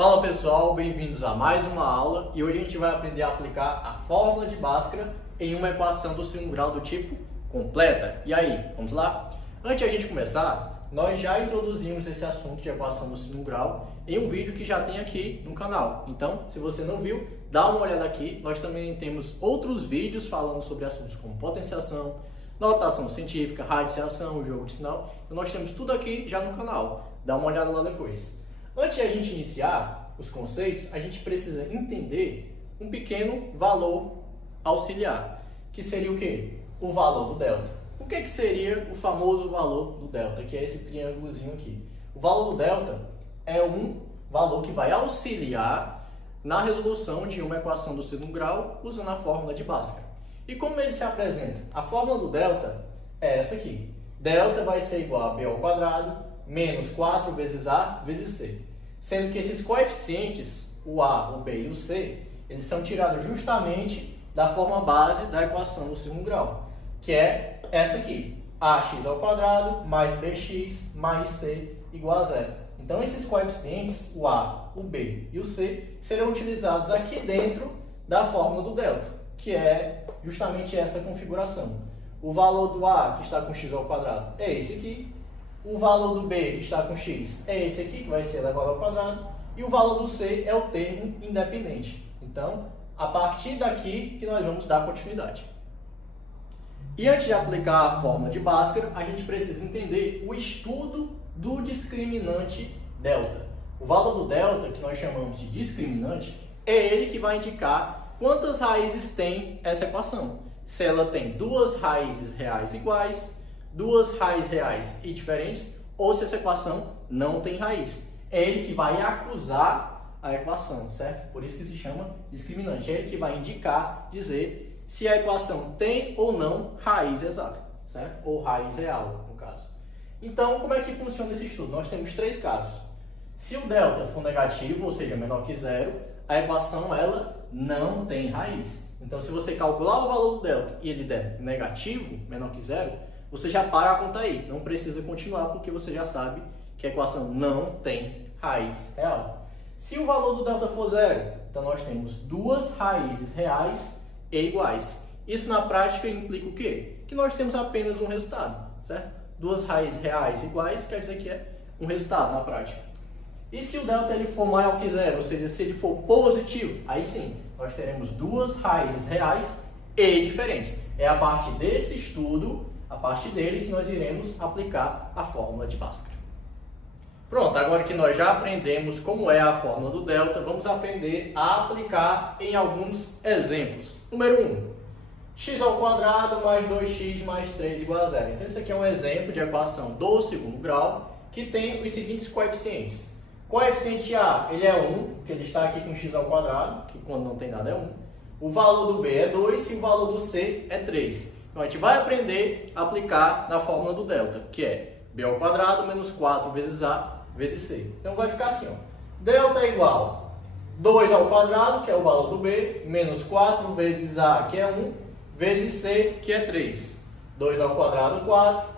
Fala pessoal, bem-vindos a mais uma aula e hoje a gente vai aprender a aplicar a fórmula de Bhaskara em uma equação do segundo grau do tipo completa. E aí, vamos lá? Antes de a gente começar, nós já introduzimos esse assunto de equação do segundo grau em um vídeo que já tem aqui no canal. Então, se você não viu, dá uma olhada aqui. Nós também temos outros vídeos falando sobre assuntos como potenciação, notação científica, radiciação, jogo de sinal. Então, nós temos tudo aqui já no canal. Dá uma olhada lá depois. Antes de a gente iniciar os conceitos, a gente precisa entender um pequeno valor auxiliar, que seria o quê? O valor do delta. O que seria o famoso valor do delta, que é esse triângulozinho aqui? O valor do delta é um valor que vai auxiliar na resolução de uma equação do segundo grau usando a fórmula de Bhaskara. E como ele se apresenta? A fórmula do delta é essa aqui. Delta vai ser igual a b ao quadrado menos 4 vezes a vezes c. Sendo que esses coeficientes, o a, o b e o c, eles são tirados justamente da forma base da equação do segundo grau, que é essa aqui, ax ao quadrado mais bx mais c igual a zero. Então, esses coeficientes, o a, o b e o c, serão utilizados aqui dentro da fórmula do delta, que é justamente essa configuração. O valor do a, que está com x ao quadrado, é esse aqui. O valor do b, que está com x, é esse aqui, que vai ser elevado ao quadrado. E o valor do c é o termo independente. Então, a partir daqui que nós vamos dar continuidade. E antes de aplicar a fórmula de Bhaskara, a gente precisa entender o estudo do discriminante delta. O valor do delta, que nós chamamos de discriminante, é ele que vai indicar quantas raízes tem essa equação. Se ela tem duas raízes reais iguais, duas raízes reais e diferentes, ou se essa equação não tem raiz. É ele que vai acusar a equação, certo? Por isso que se chama discriminante. É ele que vai indicar, dizer se a equação tem ou não raiz exata, certo? Ou raiz real, no caso. Então, como é que funciona esse estudo? Nós temos três casos. Se o delta for negativo, ou seja, menor que zero, a equação ela não tem raiz. Então, se você calcular o valor do delta e ele der negativo, menor que zero, você já para a conta aí, não precisa continuar porque você já sabe que a equação não tem raiz real. Se o valor do delta for zero, então nós temos duas raízes reais e iguais. Isso na prática implica o quê? Que nós temos apenas um resultado, certo? Duas raízes reais iguais quer dizer que é um resultado na prática. E se o delta ele for maior que zero, ou seja, se ele for positivo, aí sim, nós teremos duas raízes reais e diferentes. É a partir desse estudo, a partir dele, que nós iremos aplicar a fórmula de Bhaskara. Pronto, agora que nós já aprendemos como é a fórmula do delta, vamos aprender a aplicar em alguns exemplos. Número 1, x ao quadrado mais 2x mais 3 igual a zero. Então, isso aqui é um exemplo de equação do segundo grau que tem os seguintes coeficientes. Coeficiente A, ele é 1, que ele está aqui com x ao quadrado, que quando não tem nada é 1. O valor do B é 2 e o valor do C é 3. Então, a gente vai aprender a aplicar na fórmula do delta, que é b ao quadrado menos 4 vezes a vezes c. Então, vai ficar assim, ó. Delta é igual a 2 ao quadrado, que é o valor do b, menos 4 vezes a, que é 1, vezes c, que é 3. 2 ao quadrado, 4,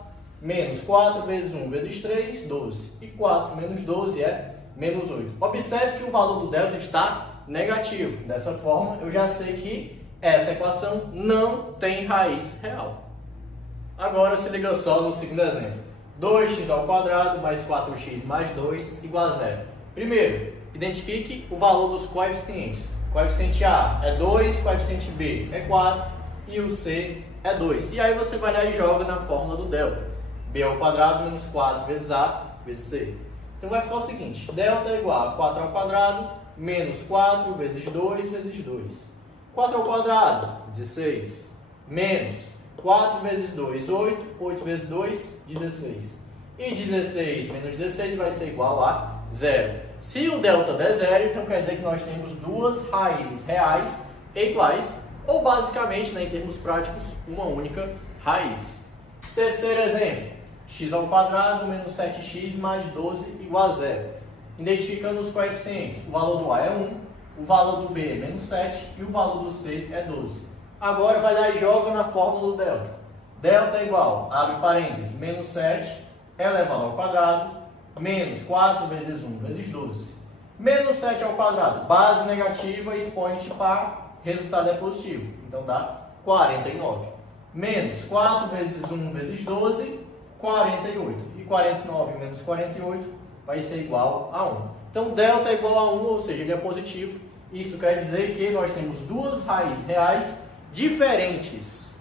menos 4 vezes 1 vezes 3, 12. E 4 menos 12 é menos 8. Observe que o valor do delta está negativo. Dessa forma, eu já sei que essa equação não tem raiz real. Agora se liga só no segundo exemplo. 2x ao quadrado mais 4x mais 2 igual a zero. Primeiro, identifique o valor dos coeficientes. Coeficiente A é 2, coeficiente B é 4 e o C é 2. E aí você vai lá e joga na fórmula do delta. B ao quadrado menos 4 vezes A vezes C. Então vai ficar o seguinte. Delta é igual a 4 ao quadrado menos 4 vezes 2 vezes 2. 4 ao quadrado, 16, menos 4 vezes 2, 8, 8 vezes 2, 16. E 16 menos 16 vai ser igual a zero. Se o delta der zero, então quer dizer que nós temos duas raízes reais iguais, ou basicamente, né, em termos práticos, uma única raiz. Terceiro exemplo, x ao quadrado menos 7x mais 12 igual a zero. Identificando os coeficientes, o valor do a é 1, o valor do B é menos 7 e o valor do C é 12. Agora vai lá e joga na fórmula do delta. Delta é igual, abre parênteses, menos 7 elevado ao quadrado, menos 4 vezes 1 vezes 12. Menos 7 ao quadrado, base negativa, expoente par, resultado é positivo. Então dá 49. Menos 4 vezes 1 vezes 12, 48. E 49 menos 48 vai ser igual a 1. Então delta é igual a 1, ou seja, ele é positivo. Isso quer dizer que nós temos duas raízes reais diferentes.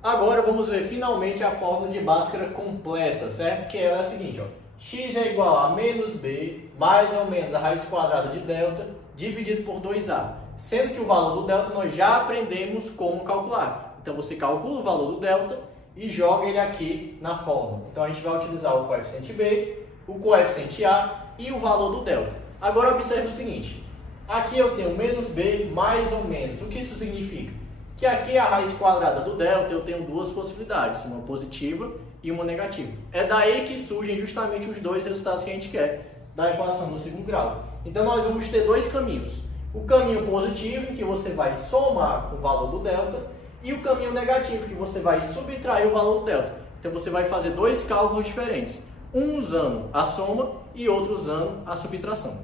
Agora vamos ver finalmente a fórmula de Bhaskara completa, certo? Que é a seguinte, ó. X é igual a menos b, mais ou menos a raiz quadrada de delta, dividido por 2a. Sendo que o valor do delta nós já aprendemos como calcular. Então você calcula o valor do delta e joga ele aqui na fórmula. Então a gente vai utilizar o coeficiente b, o coeficiente a e o valor do delta. Agora observe o seguinte. Aqui eu tenho menos b mais ou menos. O que isso significa? Que aqui a raiz quadrada do delta eu tenho duas possibilidades, uma positiva e uma negativa. É daí que surgem justamente os dois resultados que a gente quer da equação do segundo grau. Então nós vamos ter dois caminhos. O caminho positivo, em que você vai somar o valor do delta, e o caminho negativo, que você vai subtrair o valor do delta. Então você vai fazer dois cálculos diferentes, um usando a soma e outro usando a subtração.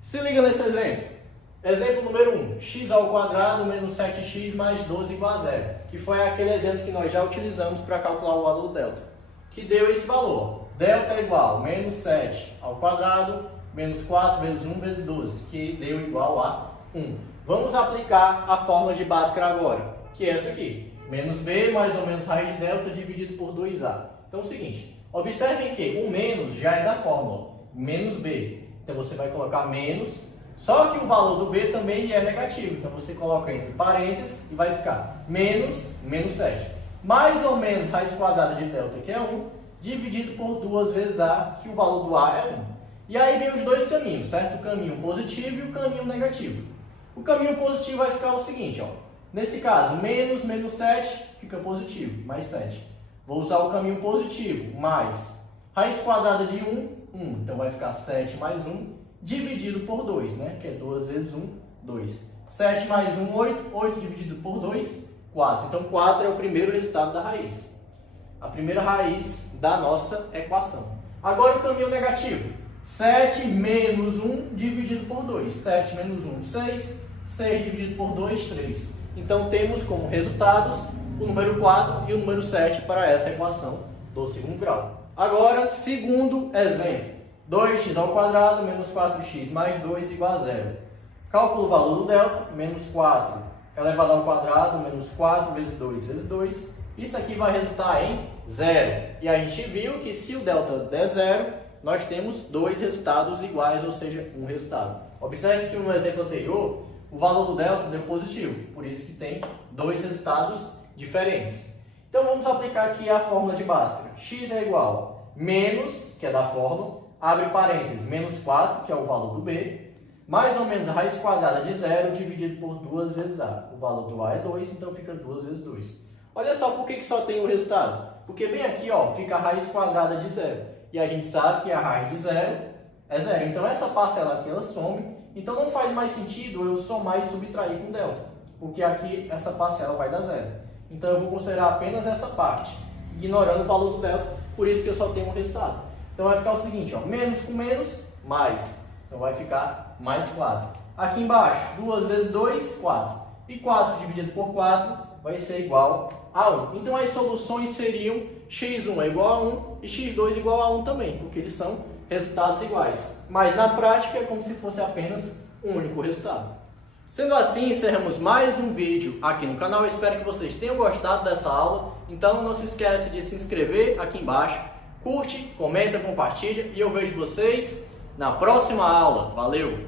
Se liga nesse exemplo. Exemplo número 1, x ao quadrado menos 7x mais 12 igual a 0, que foi aquele exemplo que nós já utilizamos para calcular o valor do delta, que deu esse valor. Delta é igual a menos 7 ao quadrado menos 4 vezes 1 vezes 12, que deu igual a 1. Vamos aplicar a fórmula de Bhaskara agora, que é essa aqui. Menos b mais ou menos raiz de delta dividido por 2a. Então é o seguinte, observem que o menos já é da fórmula, menos b. Então você vai colocar menos, só que o valor do b também é negativo. Então você coloca entre parênteses e vai ficar menos 7. Mais ou menos raiz quadrada de delta, que é 1, dividido por 2 vezes a, que o valor do a é 1. E aí vem os dois caminhos, certo? O caminho positivo e o caminho negativo. O caminho positivo vai ficar o seguinte, ó. Nesse caso, menos 7 fica positivo, mais 7. Vou usar o caminho positivo, mais raiz quadrada de 1, 1. Então vai ficar 7 mais 1, dividido por 2, né? Que é 2 vezes 1, 2. 7 mais 1, 8. 8 dividido por 2, 4. Então 4 é o primeiro resultado da raiz. A primeira raiz da nossa equação. Agora o caminho negativo. 7 menos 1 dividido por 2. 7 menos 1, 6. 6 dividido por 2, 3. Então temos como resultados o número 4 e o número 7 para essa equação do segundo grau. Agora, segundo exemplo. 2x ao quadrado menos 4x mais 2 igual a 0. Cálculo o valor do delta, menos 4 elevado ao quadrado, menos 4 vezes 2 vezes 2. Isso aqui vai resultar em 0. E a gente viu que se o delta der 0, nós temos dois resultados iguais, ou seja, um resultado. Observe que no exemplo anterior, o valor do delta deu positivo, por isso que tem dois resultados diferentes. Então vamos aplicar aqui a fórmula de Bhaskara. X é igual a menos, que é da fórmula, abre parênteses, menos 4, que é o valor do b, mais ou menos a raiz quadrada de 0 dividido por 2 vezes a. O valor do a é 2, então fica 2 vezes 2. Olha só por que só tem o resultado. Porque bem aqui, ó, fica a raiz quadrada de 0. E a gente sabe que a raiz de 0 é 0. Então essa parcela aqui, ela some. Então não faz mais sentido eu somar e subtrair com delta. Porque aqui essa parcela vai dar 0. Então eu vou considerar apenas essa parte, ignorando o valor do delta. Por isso que eu só tenho um resultado. Então vai ficar o seguinte, ó, menos com menos, mais. Então vai ficar mais 4. Aqui embaixo, 2 vezes 2, 4. E 4 dividido por 4 vai ser igual a 1. Então as soluções seriam x1 é igual a 1 e x2 igual a 1 também, porque eles são resultados iguais. Mas na prática é como se fosse apenas um único resultado. Sendo assim, encerramos mais um vídeo aqui no canal. Eu espero que vocês tenham gostado dessa aula. Então não se esqueça de se inscrever aqui embaixo. Curte, comenta, compartilha e eu vejo vocês na próxima aula. Valeu!